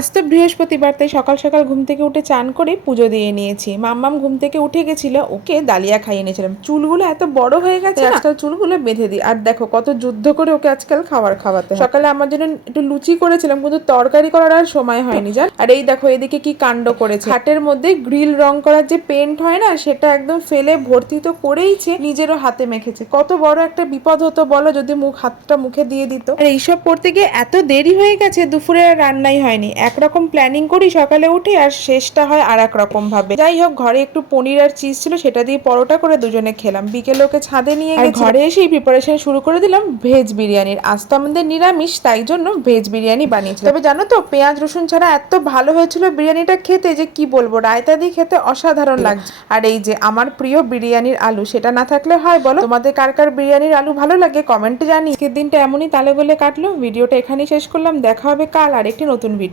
আজ তো বৃহস্পতিবার, তাই সকাল সকাল ঘুম থেকে উঠে চান করে পুজো দিয়ে নিয়েছি। মাম্মাম ঘুম থেকে উঠে গেছিল, ওকে ডালিয়া খাইয়ে নিয়েছিলাম। চুলগুলো এত বড় হয়ে গেছে না, আজকাল চুলগুলো বেঁধে দিই। আর দেখো কত যুদ্ধ করে ওকে আজকাল খাবার খাওয়াতে হয়। সকালে আমার জন্য একটু লুচি করেছিলাম, কিন্তু তরকারি করার আর সময় হয়নি জান। আর এই দেখো এদিকে কি কাণ্ড করেছে, খাটের মধ্যে গ্রিল রং করার যে পেন্ট হয় না, সেটা একদম ফেলে ভর্তি তো করেইছে, নিজেরও হাতে মেখেছে। কত বড় একটা বিপদ হতো বলো যদি হাতটা মুখে দিয়ে দিত। আর এইসব করতে গিয়ে এত দেরি হয়ে গেছে, দুপুরে আর রান্নাই হয়নি। একরকম প্ল্যানিং করি সকালে উঠে, আর শেষটা হয় আর এক রকম ভাবে। যাই হোক, ঘরে একটু পনির আর চিজ ছিল, সেটা দিয়ে পরোটা করে দুজনে খেলাম। বিকেলে ওকে ছাদে নিয়ে গেছি, ঘরে এসেই প্রিপারেশন শুরু করে দিলাম ভেজ বিরিয়ানির। আজ তো আমাদের নিরামিষ, তাই জন্য ভেজ বিরিয়ানি বানিয়েছি। তবে জানো তো, পেঁয়াজ রসুন ছাড়া এত ভালো হয়েছিল বিরিয়ানিটা খেতে, যে কি বলবো, রায়তা দিয়ে খেতে অসাধারণ লাগছে। আর এই যে আমার প্রিয় বিরিয়ানির আলু, সেটা না থাকলে হয় বলো? তোমাদের কার কার বিরিয়ানির আলু ভালো লাগে কমেন্টে জানি। আজকের দিনটা এমনই তালে গোলে কাটলো। ভিডিওটা এখানেই শেষ করলাম, দেখা হবে কাল আর একটি নতুন ভিডিও।